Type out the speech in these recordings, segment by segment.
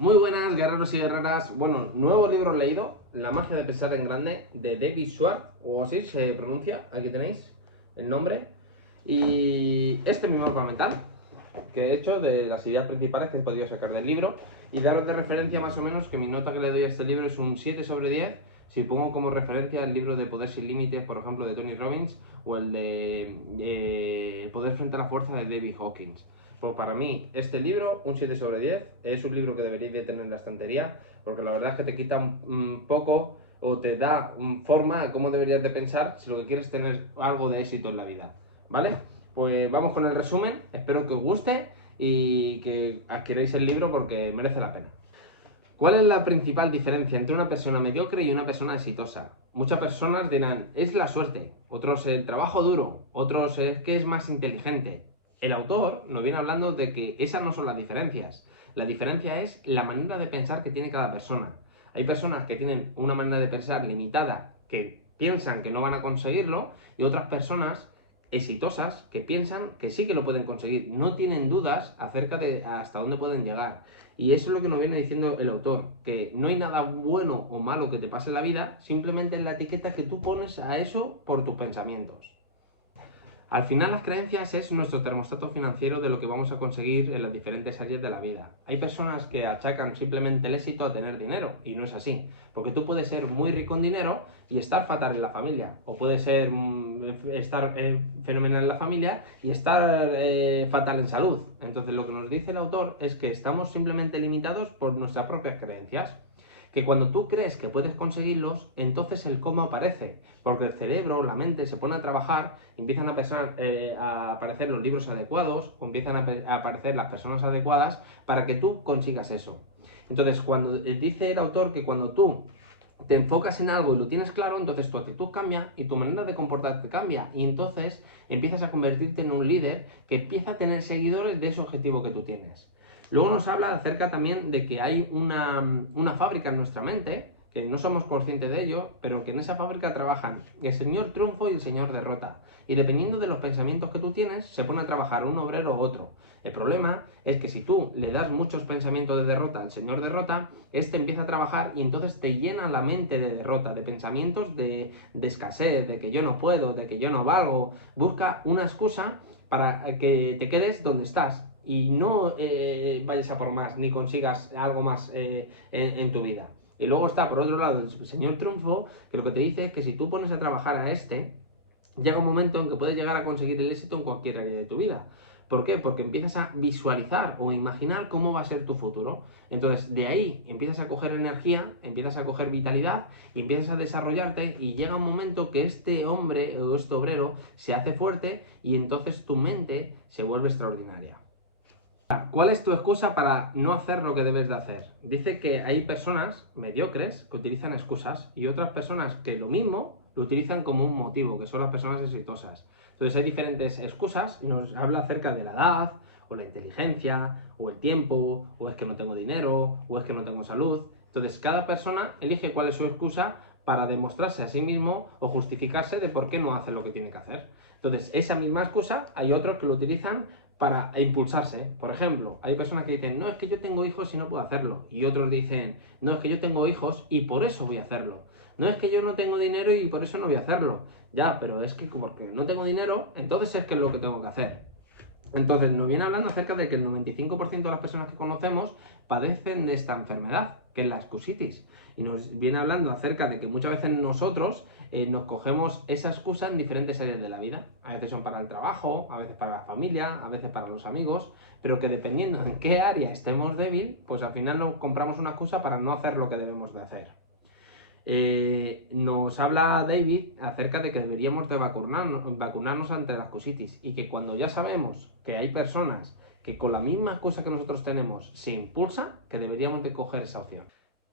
Muy buenas, guerreros y guerreras. Bueno, nuevo libro leído, La magia de pensar en grande, de David Schwartz, o así se pronuncia. Aquí tenéis el nombre. Y este mismo mapa mental, que he hecho de las ideas principales que he podido sacar del libro. Y daros de referencia más o menos que mi nota que le doy a este libro es un 7/10. Si pongo como referencia el libro de Poder sin Límites, por ejemplo, de Tony Robbins, o el de Poder frente a la fuerza de David Hawkins. Pues para mí, este libro, un 7/10, es un libro que deberíais de tener en la estantería, porque la verdad es que te quita un poco o te da forma a cómo deberías de pensar si lo que quieres es tener algo de éxito en la vida. ¿Vale? Pues vamos con el resumen, espero que os guste y que adquiráis el libro porque merece la pena. ¿Cuál es la principal diferencia entre una persona mediocre y una persona exitosa? Muchas personas dirán, es la suerte, otros el trabajo duro, otros es que es más inteligente. El autor nos viene hablando de que esas no son las diferencias. La diferencia es la manera de pensar que tiene cada persona. Hay personas que tienen una manera de pensar limitada, que piensan que no van a conseguirlo, y otras personas exitosas que piensan que sí que lo pueden conseguir, no tienen dudas acerca de hasta dónde pueden llegar. Y eso es lo que nos viene diciendo el autor, que no hay nada bueno o malo que te pase en la vida, simplemente es la etiqueta que tú pones a eso por tus pensamientos. Al final las creencias es nuestro termostato financiero de lo que vamos a conseguir en las diferentes áreas de la vida. Hay personas que achacan simplemente el éxito a tener dinero y no es así, porque tú puedes ser muy rico en dinero y estar fatal en la familia, o puedes ser estar fenomenal en la familia y estar fatal en salud. Entonces lo que nos dice el autor es que estamos simplemente limitados por nuestras propias creencias, que cuando tú crees que puedes conseguirlos, entonces el cómo aparece, porque el cerebro, la mente se pone a trabajar, empiezan a aparecer los libros adecuados, o empiezan a aparecer las personas adecuadas para que tú consigas eso. Entonces, cuando dice el autor que cuando tú te enfocas en algo y lo tienes claro, entonces tu actitud cambia y tu manera de comportarte cambia, y entonces empiezas a convertirte en un líder que empieza a tener seguidores de ese objetivo que tú tienes. Luego nos habla acerca también de que hay una fábrica en nuestra mente, que no somos conscientes de ello, pero que en esa fábrica trabajan el señor triunfo y el señor derrota. Y dependiendo de los pensamientos que tú tienes, se pone a trabajar un obrero u otro. El problema es que si tú le das muchos pensamientos de derrota al señor derrota, este empieza a trabajar y entonces te llena la mente de derrota, de pensamientos de escasez, de que yo no puedo, de que yo no valgo. Busca una excusa para que te quedes donde estás y no vayas a por más, ni consigas algo más en tu vida. Y luego está, por otro lado, el señor triunfo, que lo que te dice es que si tú pones a trabajar a este, llega un momento en que puedes llegar a conseguir el éxito en cualquier área de tu vida. ¿Por qué? Porque empiezas a visualizar o imaginar cómo va a ser tu futuro. Entonces, de ahí empiezas a coger energía, empiezas a coger vitalidad y empiezas a desarrollarte, y llega un momento que este hombre o este obrero se hace fuerte y entonces tu mente se vuelve extraordinaria. ¿Cuál es tu excusa para no hacer lo que debes de hacer? Dice que hay personas mediocres que utilizan excusas y otras personas que lo mismo lo utilizan como un motivo, que son las personas exitosas. Entonces hay diferentes excusas y nos habla acerca de la edad, o la inteligencia, o el tiempo, o es que no tengo dinero, o es que no tengo salud. Entonces cada persona elige cuál es su excusa para demostrarse a sí mismo o justificarse de por qué no hace lo que tiene que hacer. Entonces esa misma excusa hay otros que lo utilizan para impulsarse. Por ejemplo, hay personas que dicen, no, es que yo tengo hijos y no puedo hacerlo. Y otros dicen, no, es que yo tengo hijos y por eso voy a hacerlo. No, es que yo no tengo dinero y por eso no voy a hacerlo. Ya, pero es que porque no tengo dinero, entonces es que es lo que tengo que hacer. Entonces nos viene hablando acerca de que el 95% de las personas que conocemos padecen de esta enfermedad, que es la excusitis. Y nos viene hablando acerca de que muchas veces nosotros nos cogemos esa excusa en diferentes áreas de la vida. A veces son para el trabajo, a veces para la familia, a veces para los amigos, pero que dependiendo en qué área estemos débil, pues al final nos compramos una excusa para no hacer lo que debemos de hacer. Nos habla David acerca de que deberíamos de vacunarnos ante la excusitis, y que cuando ya sabemos que hay personas que con la misma excusa que nosotros tenemos se impulsan, que deberíamos de coger esa opción.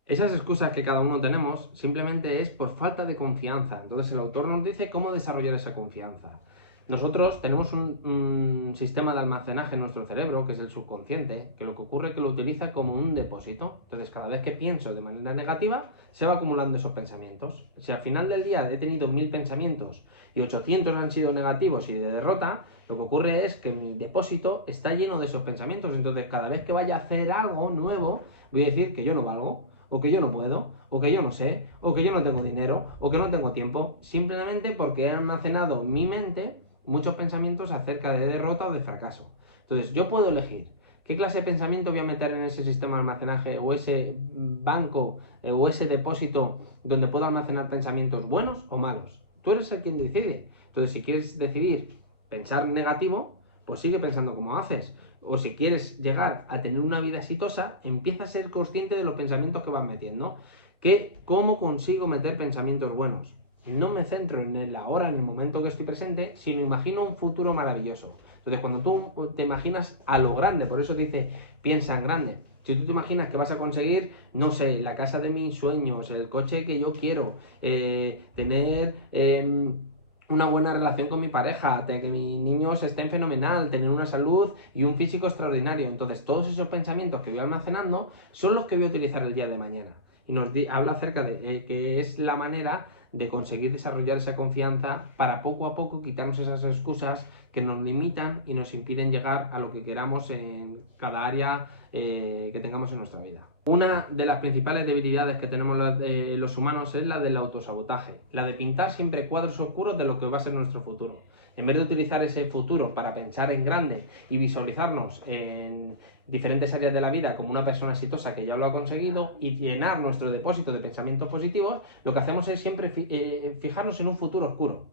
Esas excusas que cada uno tenemos simplemente es por falta de confianza. Entonces el autor nos dice cómo desarrollar esa confianza. Nosotros tenemos un sistema de almacenaje en nuestro cerebro, que es el subconsciente, que lo que ocurre es que lo utiliza como un depósito. Entonces, cada vez que pienso de manera negativa, se va acumulando esos pensamientos. Si al final del día he tenido 1000 pensamientos y 800 han sido negativos y de derrota, lo que ocurre es que mi depósito está lleno de esos pensamientos. Entonces, cada vez que vaya a hacer algo nuevo, voy a decir que yo no valgo, o que yo no puedo, o que yo no sé, o que yo no tengo dinero, o que no tengo tiempo, simplemente porque he almacenado en mi mente muchos pensamientos acerca de derrota o de fracaso. Entonces, yo puedo elegir qué clase de pensamiento voy a meter en ese sistema de almacenaje o ese banco o ese depósito donde puedo almacenar pensamientos buenos o malos. Tú eres el quien decide. Entonces, si quieres decidir pensar negativo, pues sigue pensando como haces. O si quieres llegar a tener una vida exitosa, empieza a ser consciente de los pensamientos que vas metiendo. ¿Cómo consigo meter pensamientos buenos? No me centro en el ahora, en el momento que estoy presente, sino imagino un futuro maravilloso. Entonces, cuando tú te imaginas a lo grande, por eso dice, piensa en grande. Si tú te imaginas que vas a conseguir, no sé, la casa de mis sueños, el coche que yo quiero, tener una buena relación con mi pareja, que mis niños estén fenomenal, tener una salud y un físico extraordinario. Entonces, todos esos pensamientos que voy almacenando son los que voy a utilizar el día de mañana. Y nos habla acerca de que es la manera de conseguir desarrollar esa confianza para poco a poco quitarnos esas excusas que nos limitan y nos impiden llegar a lo que queramos en cada área que tengamos en nuestra vida. Una de las principales debilidades que tenemos los humanos es la del autosabotaje, la de pintar siempre cuadros oscuros de lo que va a ser nuestro futuro. En vez de utilizar ese futuro para pensar en grande y visualizarnos en diferentes áreas de la vida como una persona exitosa que ya lo ha conseguido y llenar nuestro depósito de pensamientos positivos, lo que hacemos es siempre fijarnos en un futuro oscuro.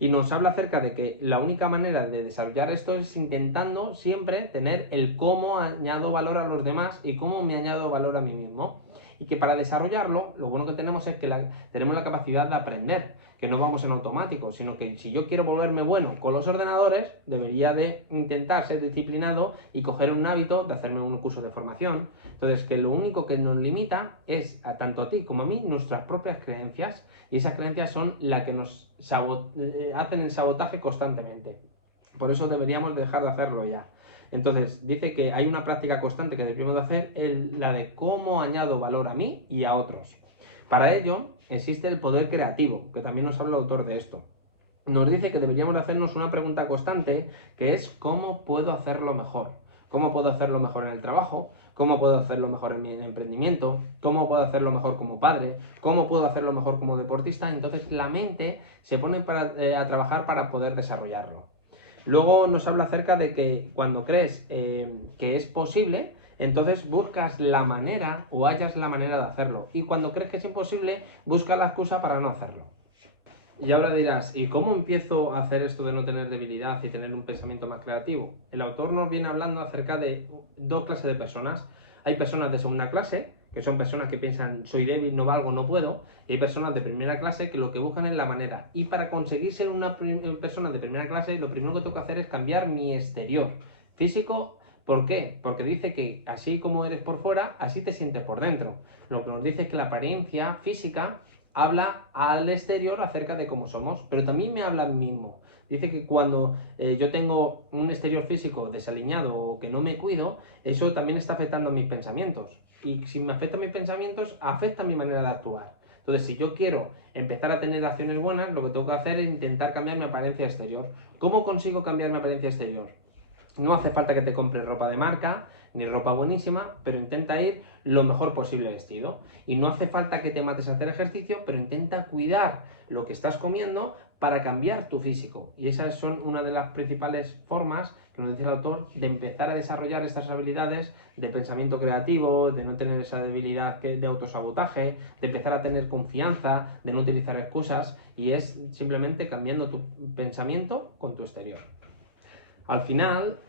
Y nos habla acerca de que la única manera de desarrollar esto es intentando siempre tener el cómo añado valor a los demás y cómo me añado valor a mí mismo. Y que para desarrollarlo, lo bueno que tenemos es que tenemos la capacidad de aprender, que no vamos en automático, sino que si yo quiero volverme bueno con los ordenadores, debería de intentar ser disciplinado y coger un hábito de hacerme un curso de formación. Entonces, que lo único que nos limita es, tanto a ti como a mí, nuestras propias creencias, y esas creencias son las que nos hacen el sabotaje constantemente. Por eso deberíamos dejar de hacerlo ya. Entonces, dice que hay una práctica constante que debemos de hacer, la de cómo añado valor a mí y a otros. Para ello, existe el poder creativo, que también nos habla el autor de esto. Nos dice que deberíamos de hacernos una pregunta constante, que es ¿cómo puedo hacerlo mejor? ¿Cómo puedo hacerlo mejor en el trabajo? ¿Cómo puedo hacerlo mejor en mi emprendimiento? ¿Cómo puedo hacerlo mejor como padre? ¿Cómo puedo hacerlo mejor como deportista? Entonces la mente se pone a trabajar para poder desarrollarlo. Luego nos habla acerca de que cuando crees que es posible, entonces buscas la manera o hallas la manera de hacerlo. Y cuando crees que es imposible, buscas la excusa para no hacerlo. Y ahora dirás, ¿y cómo empiezo a hacer esto de no tener debilidad y tener un pensamiento más creativo? El autor nos viene hablando acerca de dos clases de personas. Hay personas de segunda clase, que son personas que piensan, soy débil, no valgo, no puedo. Y hay personas de primera clase que lo que buscan es la manera. Y para conseguir ser una persona de primera clase, lo primero que tengo que hacer es cambiar mi exterior físico. ¿Por qué? Porque dice que así como eres por fuera, así te sientes por dentro. Lo que nos dice es que la apariencia física habla al exterior acerca de cómo somos, pero también me habla a mí mismo. Dice que cuando yo tengo un exterior físico desaliñado o que no me cuido, eso también está afectando a mis pensamientos. Y si me afecta a mis pensamientos, afecta a mi manera de actuar. Entonces, si yo quiero empezar a tener acciones buenas, lo que tengo que hacer es intentar cambiar mi apariencia exterior. ¿Cómo consigo cambiar mi apariencia exterior? No hace falta que te compres ropa de marca, ni ropa buenísima, pero intenta ir lo mejor posible vestido. Y no hace falta que te mates a hacer ejercicio, pero intenta cuidar lo que estás comiendo para cambiar tu físico. Y esas son una de las principales formas, que nos dice el autor, de empezar a desarrollar estas habilidades de pensamiento creativo, de no tener esa debilidad de autosabotaje, de empezar a tener confianza, de no utilizar excusas, y es simplemente cambiando tu pensamiento con tu exterior. Al final,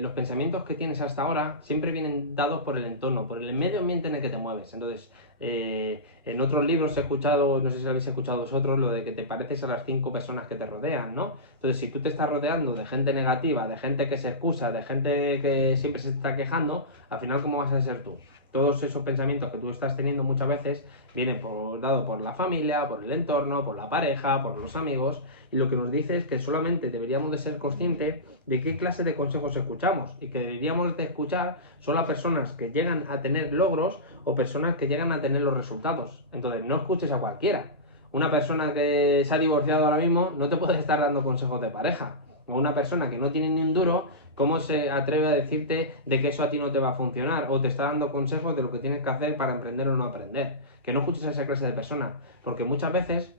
los pensamientos que tienes hasta ahora siempre vienen dados por el entorno, por el medio ambiente en el que te mueves. Entonces, en otros libros he escuchado, no sé si lo habéis escuchado vosotros, lo de que te pareces a las 5 personas que te rodean, ¿no? Entonces, si tú te estás rodeando de gente negativa, de gente que se excusa, de gente que siempre se está quejando, al final, ¿cómo vas a ser tú? todos esos pensamientos que tú estás teniendo muchas veces vienen dado por la familia, por el entorno, por la pareja, por los amigos, y lo que nos dice es que solamente deberíamos de ser conscientes de qué clase de consejos escuchamos, y que deberíamos de escuchar solo a personas que llegan a tener logros o personas que llegan a tener los resultados. Entonces, no escuches a cualquiera. Una persona que se ha divorciado ahora mismo no te puede estar dando consejos de pareja. O una persona que no tiene ni un duro, ¿cómo se atreve a decirte de que eso a ti no te va a funcionar? O te está dando consejos de lo que tienes que hacer para emprender o no aprender. Que no escuches a esa clase de persona. Porque muchas veces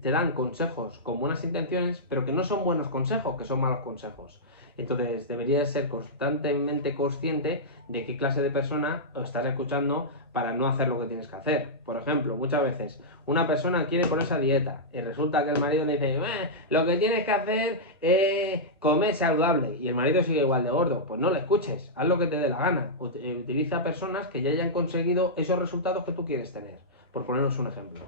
te dan consejos con buenas intenciones, pero que no son buenos consejos, que son malos consejos. Entonces deberías ser constantemente consciente de qué clase de persona estás escuchando para no hacer lo que tienes que hacer. Por ejemplo, muchas veces una persona quiere ponerse a dieta y resulta que el marido le dice lo que tienes que hacer es comer saludable, y el marido sigue igual de gordo. Pues no le escuches, haz lo que te dé la gana. Utiliza personas que ya hayan conseguido esos resultados que tú quieres tener, por ponernos un ejemplo.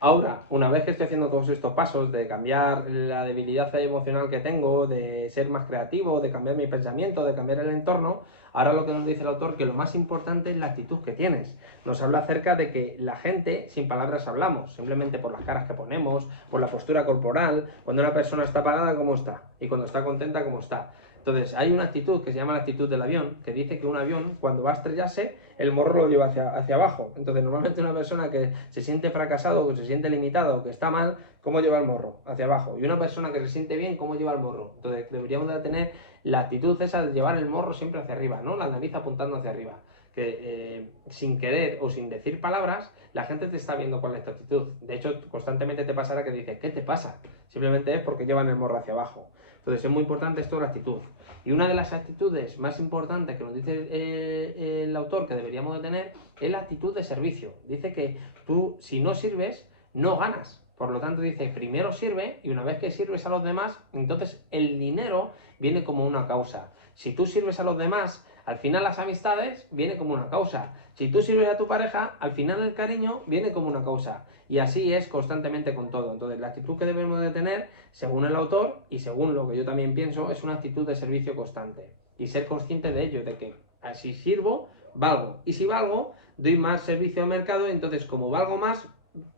Ahora, una vez que estoy haciendo todos estos pasos de cambiar la debilidad emocional que tengo, de ser más creativo, de cambiar mi pensamiento, de cambiar el entorno, ahora lo que nos dice el autor, que lo más importante es la actitud que tienes. Nos habla acerca de que la gente, sin palabras hablamos, simplemente por las caras que ponemos, por la postura corporal, cuando una persona está apagada, ¿cómo está? Y cuando está contenta, ¿cómo está? Entonces, hay una actitud que se llama la actitud del avión, que dice que un avión, cuando va a estrellarse, el morro lo lleva hacia abajo. Entonces, normalmente una persona que se siente fracasado, que se siente limitado, que está mal, ¿cómo lleva el morro? Hacia abajo. Y una persona que se siente bien, ¿cómo lleva el morro? Entonces, deberíamos de tener la actitud esa de llevar el morro siempre hacia arriba, ¿no? La nariz apuntando hacia arriba. Que sin querer o sin decir palabras, la gente te está viendo con esta actitud. De hecho, constantemente te pasará que dices, ¿qué te pasa? Simplemente es porque llevan el morro hacia abajo. Entonces es muy importante esto de la actitud. Y una de las actitudes más importantes que nos dice el autor que deberíamos de tener es la actitud de servicio. Dice que tú, si no sirves, no ganas. Por lo tanto dice, primero sirve, y una vez que sirves a los demás, entonces el dinero viene como una causa. Si tú sirves a los demás, al final las amistades viene como una causa. Si tú sirves a tu pareja, al final el cariño viene como una causa. Y así es constantemente con todo. Entonces la actitud que debemos de tener, según el autor y según lo que yo también pienso, es una actitud de servicio constante. Y ser consciente de ello, de que si sirvo, valgo. Y si valgo, doy más servicio al mercado, entonces como valgo más,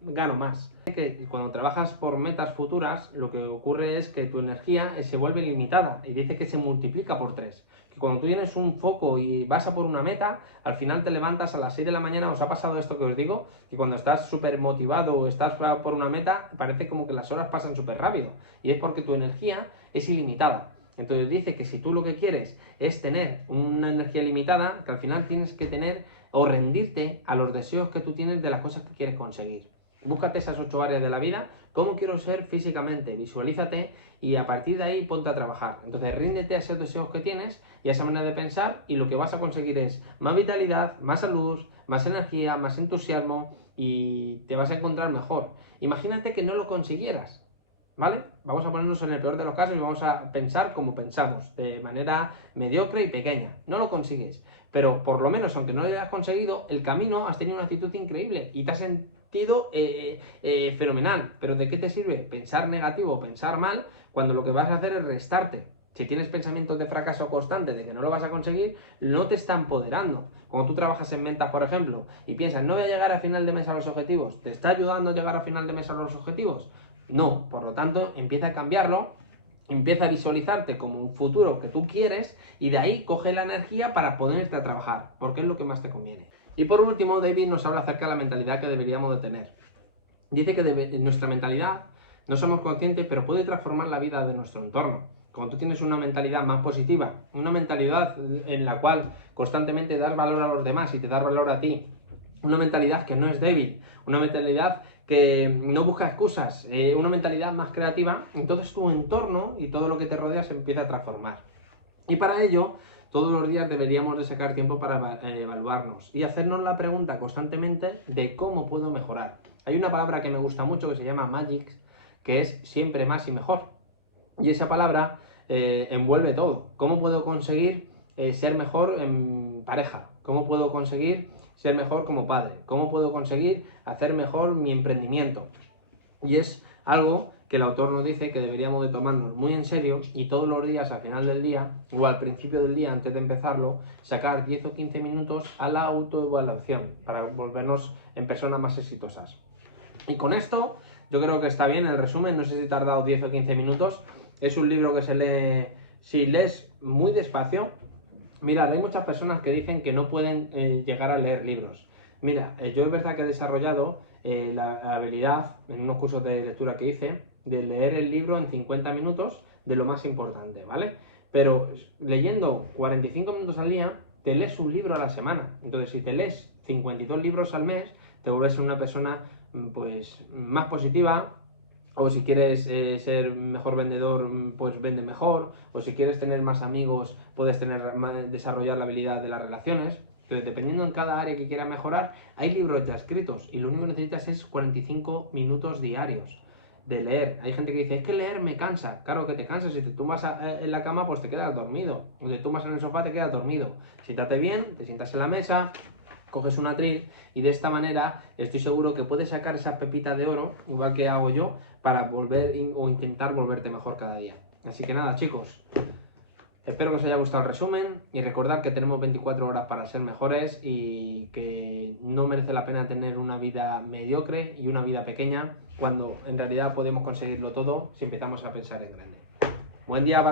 gano más. Que cuando trabajas por metas futuras, lo que ocurre es que tu energía se vuelve limitada y dice que se multiplica por 3. Que cuando tú tienes un foco y vas a por una meta, al final te levantas a las 6 de la mañana, ¿os ha pasado esto que os digo? Que cuando estás súper motivado o estás por una meta, parece como que las horas pasan súper rápido. Y es porque tu energía es ilimitada. Entonces dice que si tú lo que quieres es tener una energía limitada, que al final tienes que tener o rendirte a los deseos que tú tienes de las cosas que quieres conseguir. Búscate esas 8 áreas de la vida, cómo quiero ser físicamente, visualízate y a partir de ahí ponte a trabajar. Entonces ríndete a esos deseos que tienes y a esa manera de pensar, y lo que vas a conseguir es más vitalidad, más salud, más energía, más entusiasmo, y te vas a encontrar mejor. Imagínate que no lo consiguieras, ¿vale? Vamos a ponernos en el peor de los casos y vamos a pensar como pensamos, de manera mediocre y pequeña. No lo consigues, pero por lo menos, aunque no lo hayas conseguido, el camino has tenido una actitud increíble y te has sentido fenomenal. Pero ¿de qué te sirve pensar negativo o pensar mal cuando lo que vas a hacer es restarte? Si tienes pensamientos de fracaso constante, de que no lo vas a conseguir, no te está empoderando. Cuando tú trabajas en ventas, por ejemplo, y piensas, no voy a llegar a final de mes a los objetivos, ¿te está ayudando a llegar a final de mes a los objetivos? No, por lo tanto, empieza a cambiarlo, empieza a visualizarte como un futuro que tú quieres y de ahí coge la energía para ponerte a trabajar, porque es lo que más te conviene. Y por último, David nos habla acerca de la mentalidad que deberíamos de tener. Dice que nuestra mentalidad no somos conscientes, pero puede transformar la vida de nuestro entorno. Cuando tú tienes una mentalidad más positiva, una mentalidad en la cual constantemente das valor a los demás y te das valor a ti, una mentalidad que no es débil, una mentalidad que no busca excusas, una mentalidad más creativa, entonces tu entorno y todo lo que te rodea se empieza a transformar. Y para ello, todos los días deberíamos de sacar tiempo para evaluarnos y hacernos la pregunta constantemente de cómo puedo mejorar. Hay una palabra que me gusta mucho que se llama magic, que es siempre más y mejor. Y esa palabra envuelve todo. ¿Cómo puedo conseguir ser mejor en pareja? ¿Cómo puedo conseguir ser mejor como padre? ¿Cómo puedo conseguir hacer mejor mi emprendimiento? Y es algo que el autor nos dice que deberíamos de tomarnos muy en serio y todos los días al final del día o al principio del día antes de empezarlo sacar 10 o 15 minutos a la autoevaluación para volvernos en personas más exitosas. Y con esto yo creo que está bien el resumen, no sé si he tardado 10 o 15 minutos, es un libro que se lee, si lees muy despacio. Mirad, hay muchas personas que dicen que no pueden llegar a leer libros. Mira, yo es verdad que he desarrollado la habilidad en unos cursos de lectura que hice de leer el libro en 50 minutos de lo más importante, ¿vale? Pero leyendo 45 minutos al día, te lees un libro a la semana. Entonces, si te lees 52 libros al mes, te vuelves una persona pues más positiva, o si quieres ser mejor vendedor, pues vende mejor, o si quieres tener más amigos, puedes desarrollar la habilidad de las relaciones. Entonces, dependiendo en cada área que quieras mejorar, hay libros ya escritos y lo único que necesitas es 45 minutos diarios de leer. Hay gente que dice, es que leer me cansa. Claro que te cansa, si te tumbas en la cama, pues te quedas dormido. O te tumbas en el sofá, te quedas dormido. Siéntate bien, te sientas en la mesa, coges un atril y de esta manera estoy seguro que puedes sacar esas pepitas de oro, igual que hago yo, para volver o intentar volverte mejor cada día. Así que nada, chicos, espero que os haya gustado el resumen y recordad que tenemos 24 horas para ser mejores y que no merece la pena tener una vida mediocre y una vida pequeña cuando en realidad podemos conseguirlo todo si empezamos a pensar en grande. Buen día para